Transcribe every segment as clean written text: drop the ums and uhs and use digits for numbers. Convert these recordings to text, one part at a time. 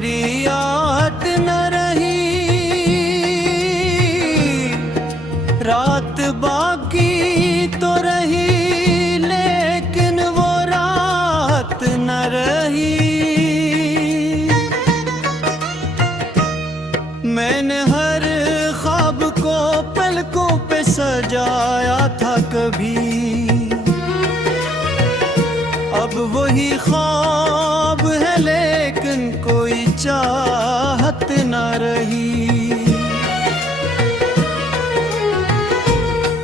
मेरी याद न रही, रात बाकी तो रही लेकिन वो रात न रही। मैंने हर ख्वाब को पलकों पे सजाया था कभी, अब वही ख्वाब है लेकिन कोई चाहत न रही।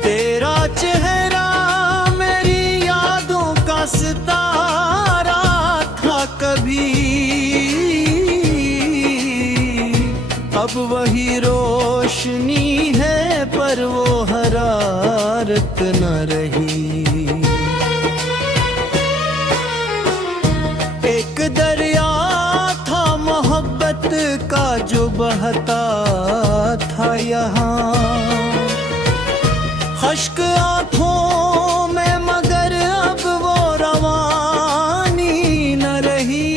तेरा चेहरा मेरी यादों का सितारा था कभी, अब वही रोशनी है पर वो हरारत न रही। एक दरिया था मोहब्बत का जो बहता था यहाँ, अश्क आँखों में मगर अब वो रवानी न रही।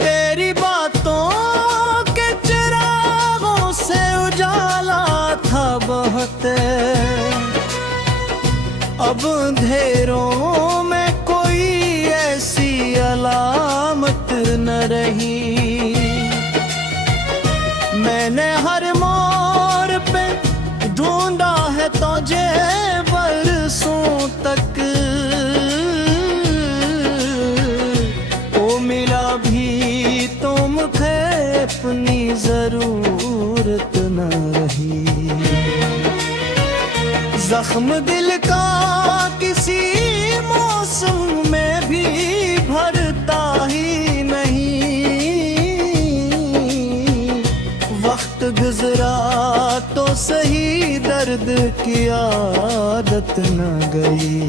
तेरी बातों के चिरागों से उजाला था बहुत, अब अंधेरों में कोई ऐसी अलामत न रही। मैंने हर मोड़ पे ढूंढा है तुझे बरसों तक, ओ मिला भी तो मुझे अपनी जरूरत न रही। जख्म दिल का किसी मौसम में भी भरता ही नहीं, वक्त गुजरा तो सही दर्द की आदत न गई।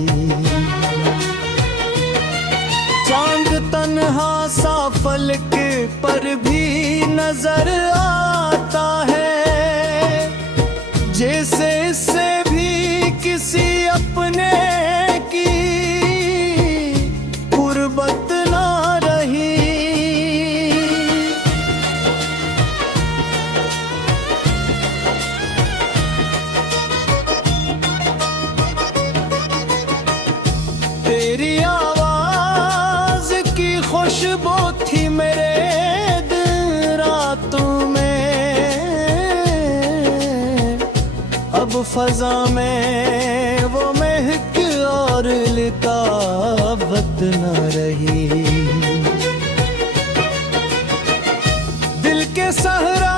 चांद तन्हा सा फलक पर भी नजर आता है, जैसे इससे किसी अपने की गुर्बत ना रही। तेरी आवाज की खुशबू थी मेरे दिन रातों में, अब फजा में वो महक और लितावत न रही। दिल के सहरा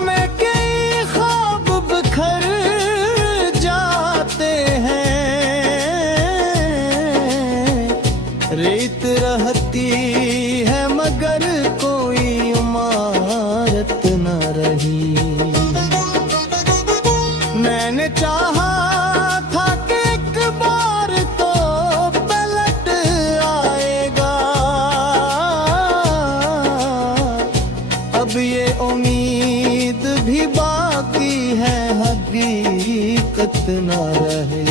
में कई ख्वाब बिखर जाते हैं, रेत रहती है मगर कोई इमारत न रही। मैंने चाहा था कि एक बार तो पलट आएगा, अब ये उम्मीद भी बाकी है हकीकत न रहे।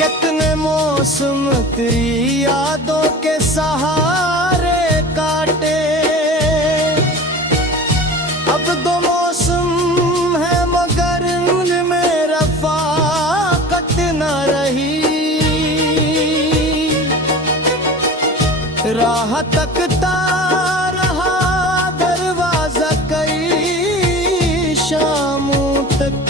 कितने मौसम तेरी यादों के सहारे काटे, अब दो मौसम है मगर उनमें रफ़ाक़त न रही। राह तकता रहा दरवाज़ा कई शामों तक,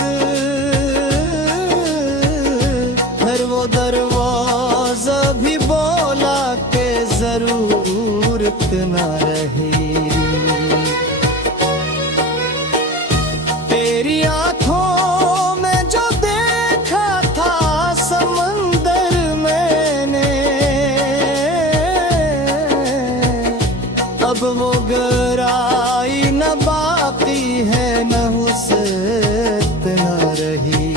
फिर वो दरवाज़ा भी बोला के ज़रूरत न रही। तेरी आँखों में जो देखा था समंदर मैंने, अब वो गहराई न बाकी है न वसअत न रही।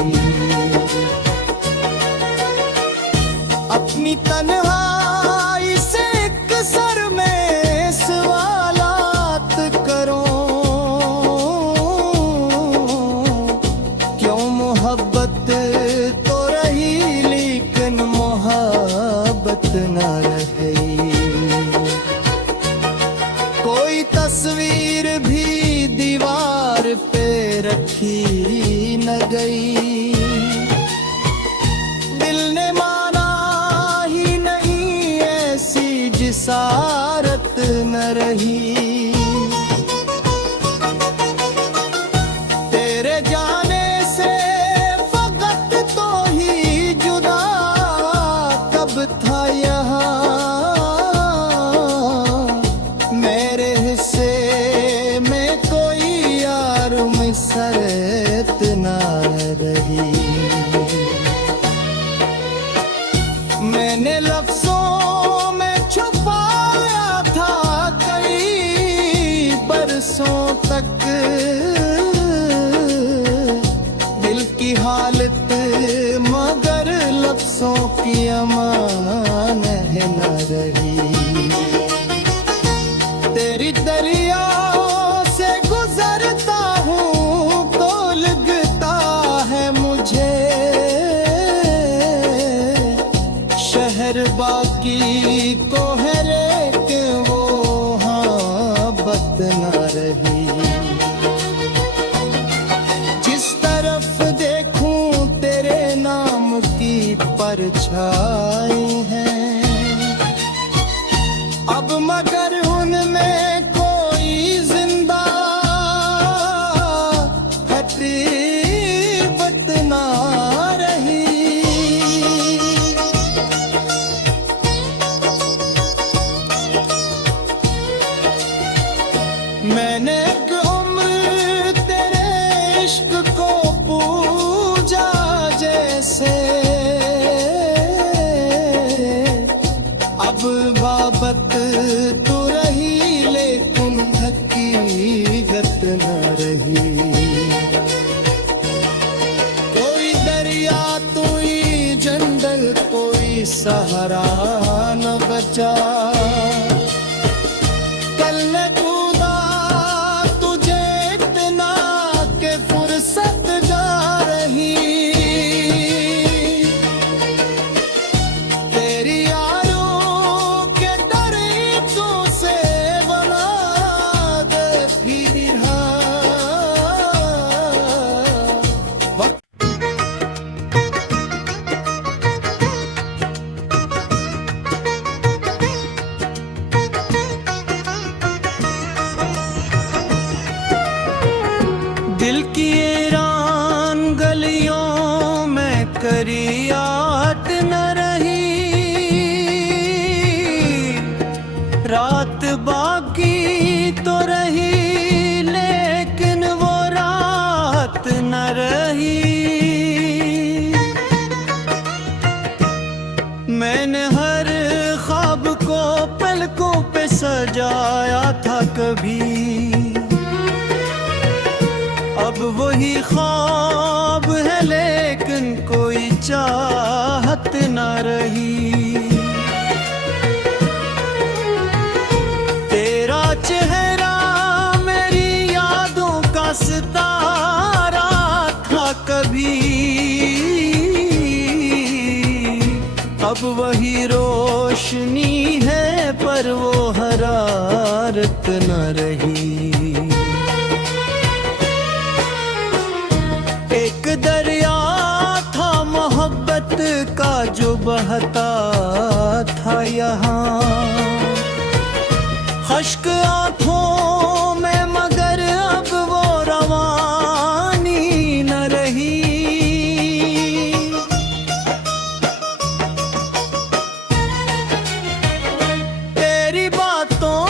अपनी तन्हाई से एक सर में सवालात करो, क्यों मोहब्बत तो रही गई। दिल ने माना ही नहीं, ऐसी जिसारत न रही। तेरे जाने से फकत तो ही जुदा कब था यहाँ, मेरे हिस्से में कोई यार मिसरत ना रही। मैंने लफ्जों में छुपाया था कई बरसों तक दिल की हालत, मगर लफ्जों की अमान है न रही। तेरी दरियाओं से गुजरता हूँ तो लगता है मुझे शहर बाकी को है लेकिन वो मोहब्बत न रही। जिस तरफ देखूं तेरे नाम की परछाई है, अब मगर उनमें कोई जिंदा हकीकत ना रही। मैंने एक उम्र तेरे इश्क को पूजा जैसे, अब बाबत तो रही लेकिन हकीकत न रही। कोई दरिया कोई जंगल कोई सहारा न बचा, कल न कूदा तुझे इतना के फुर्सत जा रही। तेरी यारों के तरीकों से बना दे फिर वक्त। दिल की ईरान गलियों में करियात न रही, रात बाकी तो रही लेकिन वो रात न रही। मैंने हर ख्वाब को पलकों पे सजाया था कभी, अब वही ख्वाब है लेकिन कोई चाहत न रही। तेरा चेहरा मेरी यादों का सितारा था कभी, अब वही रोशनी है पर वो हरारत न रही। एक दरिया था मोहब्बत का जो बहता था यहाँ, खश्क आंखों में मगर अब वो रवानी न रही। तेरी बातों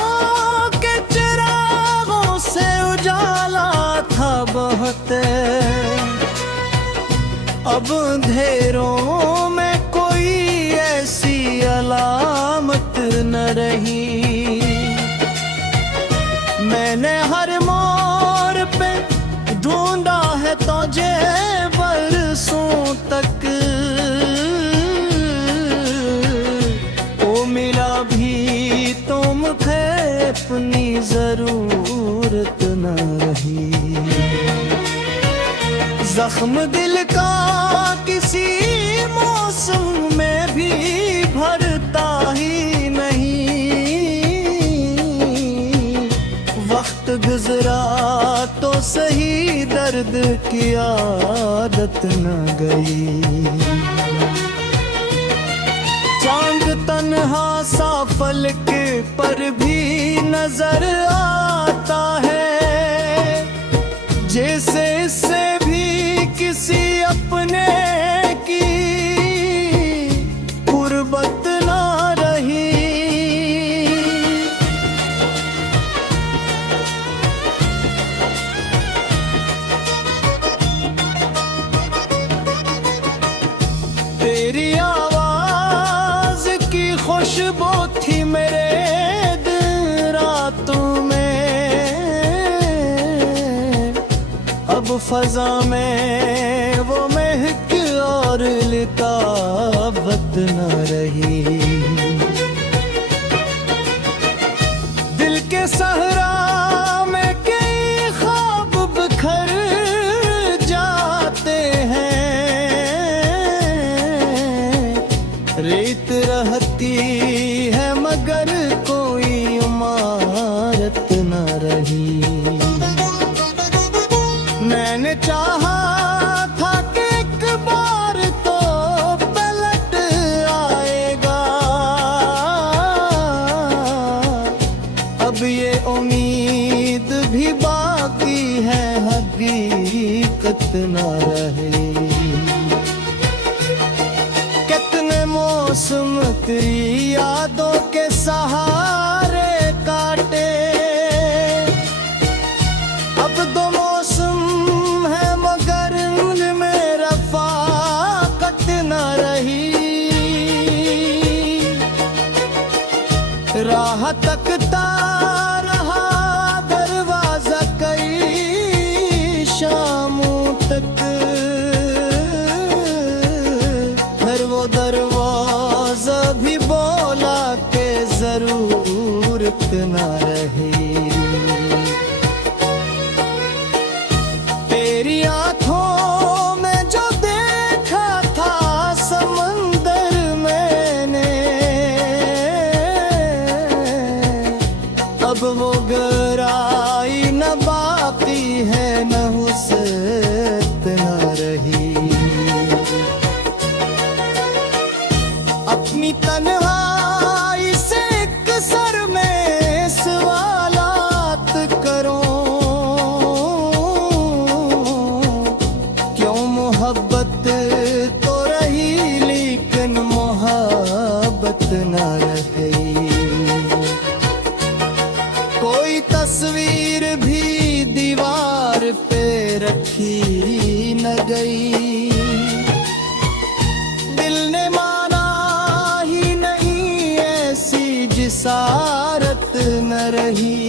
के चिरागों से उजाला था बहुत, अब अंधेरों में कोई ऐसी अलामत न रही। मैंने हर मोड़ पे ढूंढा है तुझे बरसों तक, ओ मिला भी तुम थे अपनी जरूरत न रही। जख्म दिल का किसी मौसम में भी भरता ही नहीं, वक्त गुजरा तो सही, दर्द की आदत न गई। चांद तन्हा सा फलक पर भी नजर आता है, जैसे इससे भी किसी अपने की गुर्बत ना रही। तेरी आवाज की खुशबू थी मेरे दिन रातों में, अब फजा में वो महक और लितावत न रही। दिल के सहरा में कई ख्वाब बिखर जाते हैं, रेत रहती है मगर कोई इमारत न रही। मैंने चाहा था कि एक बार तो पलट आएगा, अब ये उम्मीद भी बाकी है, हकीकत न रही। कितने मौसम तेरी यादों के सहारे काटे, अब दो मौसम है मगर उनमें रफ़ाकत न रही। राह तकता रहा दरवाजा कई शामों तक, फिर वो दरवाजा भी बोला के जरूरत न रही। तेरी आंखों में जो देखा था समंदर मैंने, अब वो गहराई न बाकी है, न वसअत न रही। अपनी तन्हाई से एक सर में सवालात करो, क्यों मोहब्बत तो रही लेकिन मोहब्बत न रही। कोई तस्वीर भी दीवार पे रखी न गई, दिल ने माना ही नहीं ऐसी जिसारत न रही।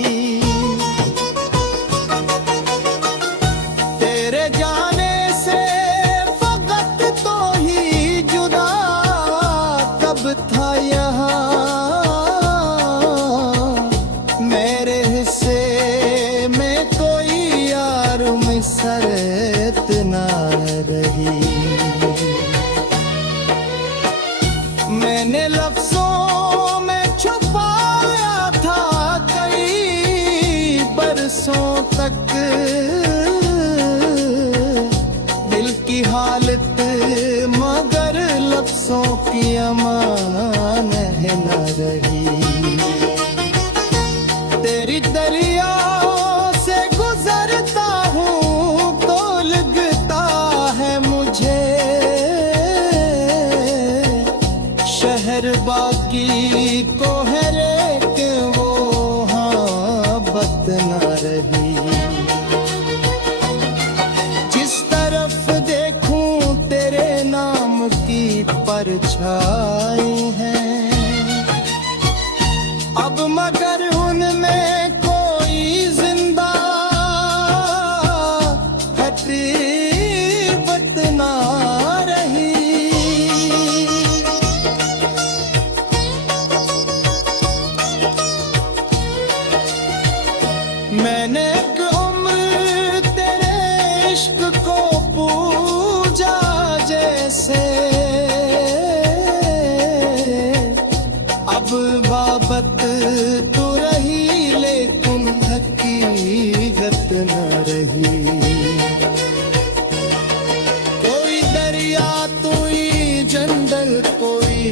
तेरे जाने से फकत तो ही जुदा कब था यहाँ, मेरे हिस्से में कोई यार मिसरत न रही। मैंने लफ्जों में छुपाया था कई बरसों तक, दिल की हालत मगर लफ्जों की अमान न रही। तेरी दरियाओं से गुजरता हूँ तो लगता है मुझे, शहर बाकी को है लेकिन वो मोहब्बत न रही। जिस तरफ देखूं तेरे नाम की परछाई है, अब मगर उनमें कोई जिंदा हकीकत ना रही। मैंने एक उम्र तेरे इश्क को पूजा जैसे,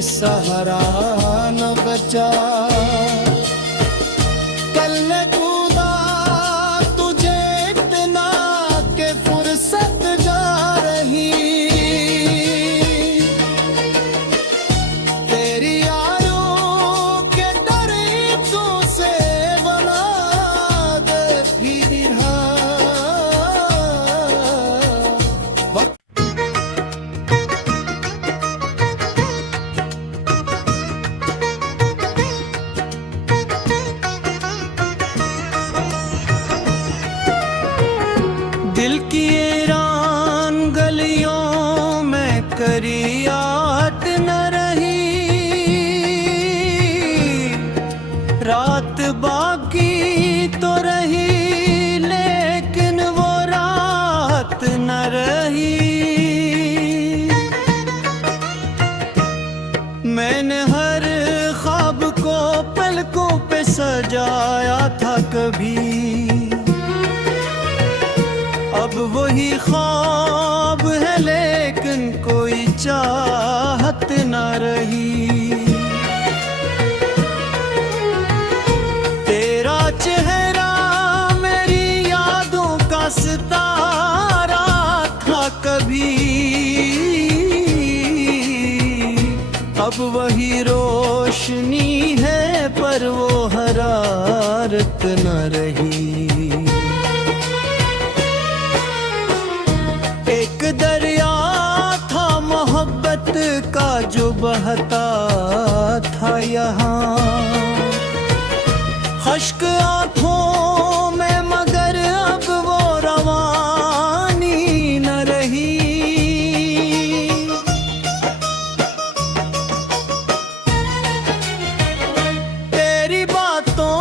सहारा न बचा। कल ने कूदा तुझे इतना के फुर्सत जा रही, तेरी आयों के दरीचों से बना दे फिर वक्त। दिल की ईरान गलियों में करियात न रही, रात बाकी तो रही लेकिन वो रात न रही। मैंने हर ख्वाब को पलकों पे सजाया था कभी, अब वही ख्वाब है लेकिन कोई चाहत न रही। तेरा चेहरा मेरी यादों का सितारा था कभी, अब वही रोशनी है पर वो हरारत न रही। एक दरिया था मोहब्बत का जो बहता था यहाँ, खश्क आँखों में मगर अब वो रवानी न रही। तेरी बातों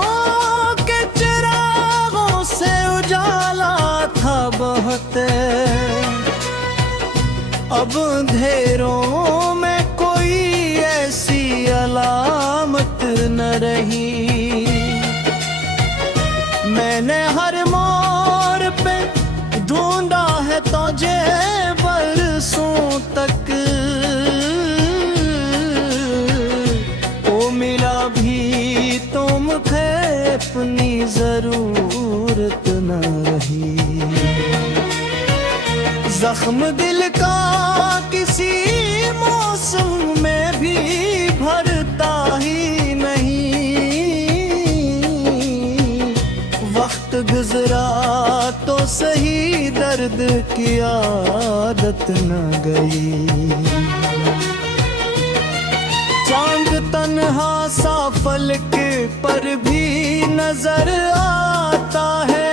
के चिरागों से उजाला था बहुत, अब अंधेरों में कोई ऐसी अलामत न रही। मैंने हर मोड़ पे ढूंढा है तुझे बरसों तक, ओ मिला भी तो मुझे अपनी जरूरत न रही। जख्म दिल का किसी मौसम में भी भरता ही नहीं, वक्त गुजरा तो सही दर्द की आदत न गई। चांद तन्हा सा फलक पर भी नजर आता है,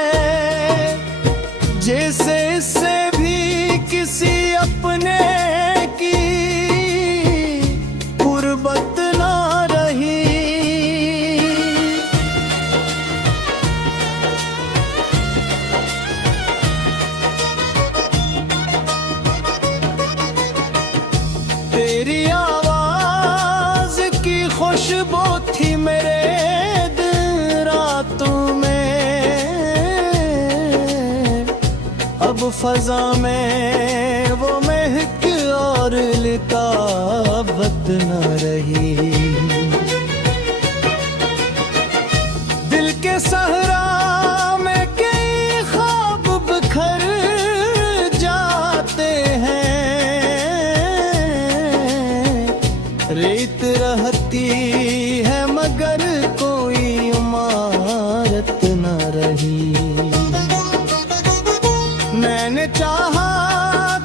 जैसे इससे भी किसी अपने की गुर्बत ना रही। तेरी आवाज की खुशबू थी मेरे दिन रातों में, अब फजा में वो महक और लितावत न रही। दिल के सहरा में कई ख्वाब बिखर जाते हैं, रेत रहती है मगर कोई इमारत न रही। मैंने चाहा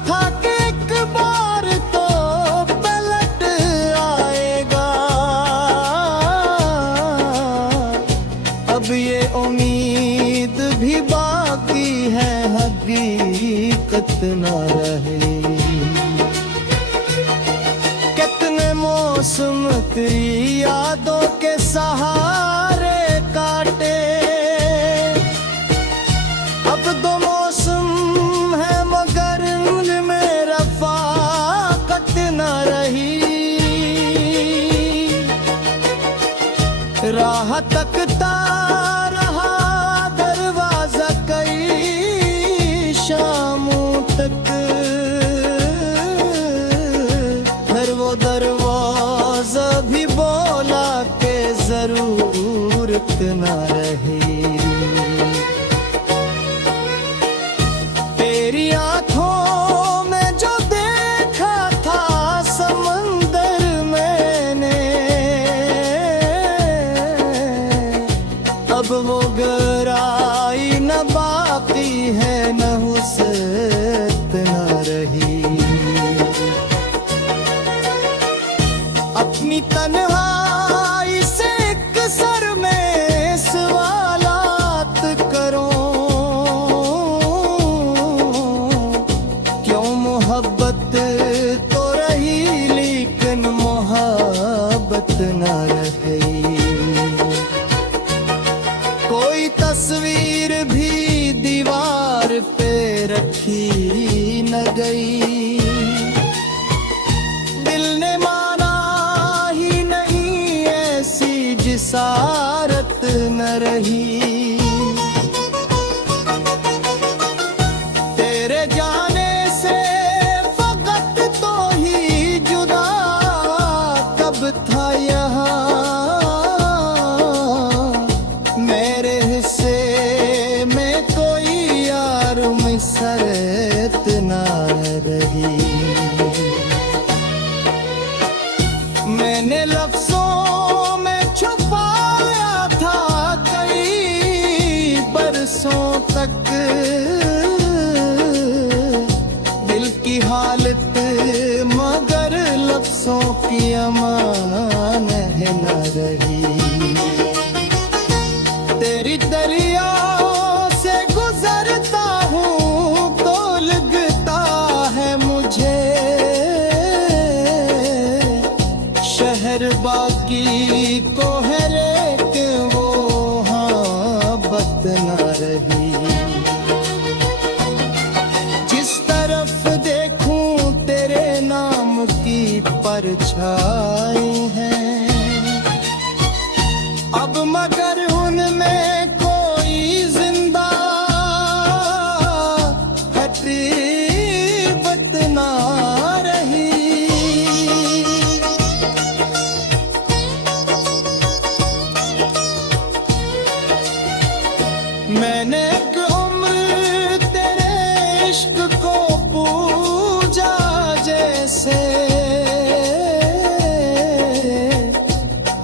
था कि एक बार तो पलट आएगा, अब ये उम्मीद भी बाकी है हकीकत न रहे। कितने मौसम तेरी यादों के सहारे काटे, अब दो मौसम है मगर उनमें रफ़ाकत न रही। राह तकता रहा दरवाजा कई शामों तक, फिर वो दरवाजा मोहब्बत तो रही लेकिन मोहब्बत न रही। कोई तस्वीर भी दीवार पे रखी न गई, दिल ने माना ही नहीं ऐसी जिसारत न रही। तेरे जाने से फकत तो ही जुदा कब था यहाँ, मेरे हिस्से में कोई यार मिसरत ना रही। मैंने लफ्जों में छुपाया था कई बरसों तक दिल की हालत, मगर लफ्जों की अमान है न रही। तेरी दरियाओं से गुजरता हूँ तो लगता है मुझे शहर बाकी को है लेकिन वो मोहब्बत न रही। जिस तरफ देखूं तेरे नाम की परछाई है, अब मगर उनमें कोई जिंदा हकीकत ना रही। मैंने एक उम्र तेरे इश्क को पूजा जैसे,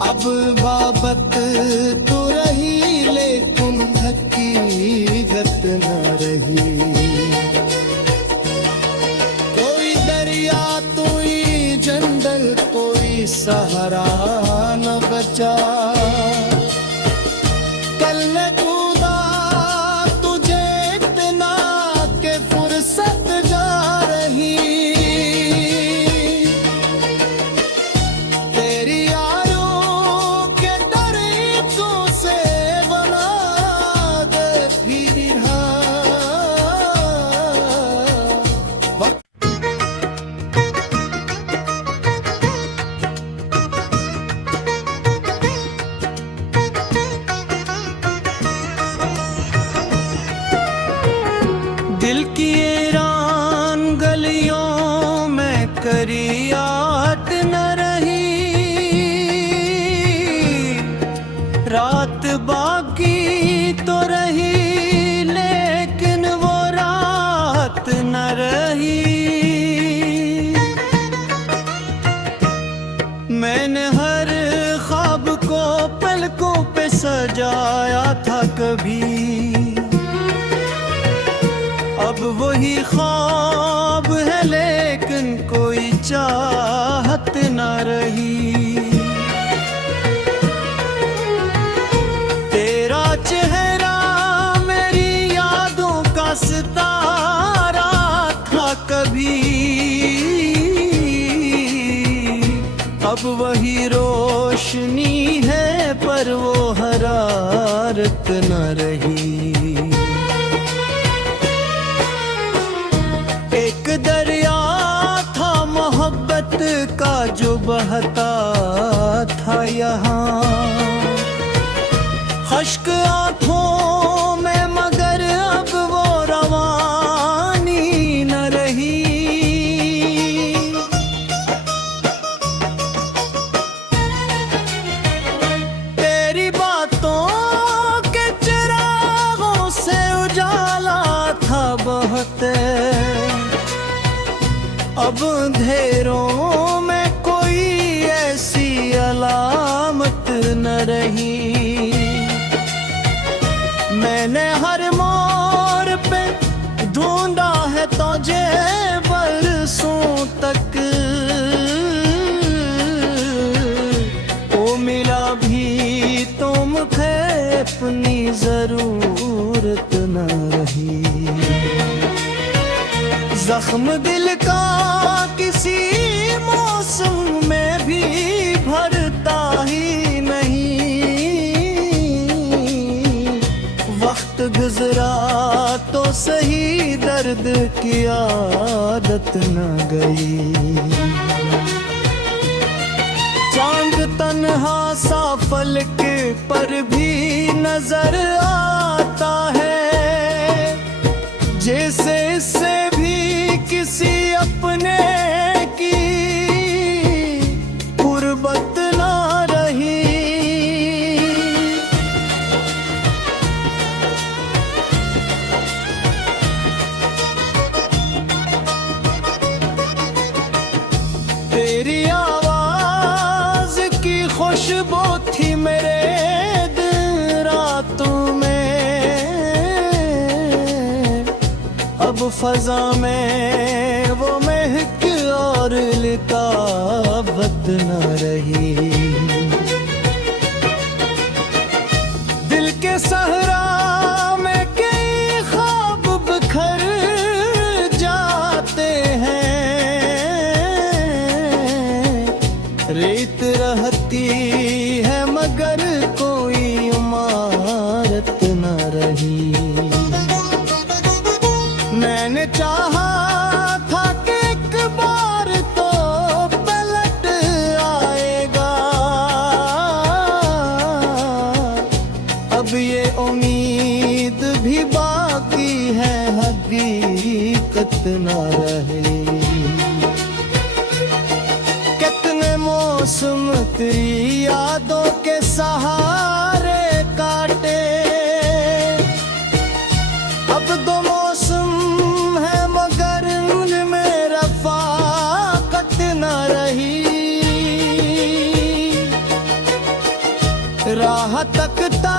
अब बाबत तो रही लेकिन हकीकत न रही। कोई दरिया कोई जंगल कोई सहारा न बचा, कल न कूदा तुझे इतना के फुर्सत जा रही। तेरी यारों के तरीकों से बना दे फिर वक्त। दिल की ईरान गलियों में करियात न रही, रात बाकी तो रही लेकिन वो रात न रही। मैंने हर ख्वाब को पलकों पे सजाया था कभी, अब वही ख्वाब है लेकिन कोई चाहत न रही। तेरा चेहरा मेरी यादों का सितारा था कभी, अब वही रोशनी है पर वो हरारत न रही। एक दरिया था मोहब्बत का जो बहता था यहाँ, खश्क आंखों में मगर अब वो रवानी न रही। तेरी बातों के चिरागों से उजाला था बहुत, अब अंधेरों में कोई ऐसी अलामत न रही। मैंने हर मोड़ पे ढूंढा है तुझे बरसों तक, वो मिला भी तो मुझे अपनी जरूरत न रही। जख्म दिल का जरा तो सही दर्द की आदत न गई। चांद तन्हा सा फलक पर भी नजर आता है, जैसे इससे भी किसी अपने की गुर्बत ना रही। तेरी आवाज की खुशबू थी मेरे दिल रातों में, अब फजा में वो महक और लितावत न रही। दिल के सहरा में कई ख्वाब बिखर जाते हैं, रेत रहती है मगर कोई इमारत न रही। मैंने चाहा था कि एक बार तो पलट आएगा, अब ये उम्मीद भी बाकी है, हकीकत न रही। कितने मौसम तेरी यादों के सहारे काटे, अब दो मौसम है मगर उनमें रफ़ाकत न रही। राह तकता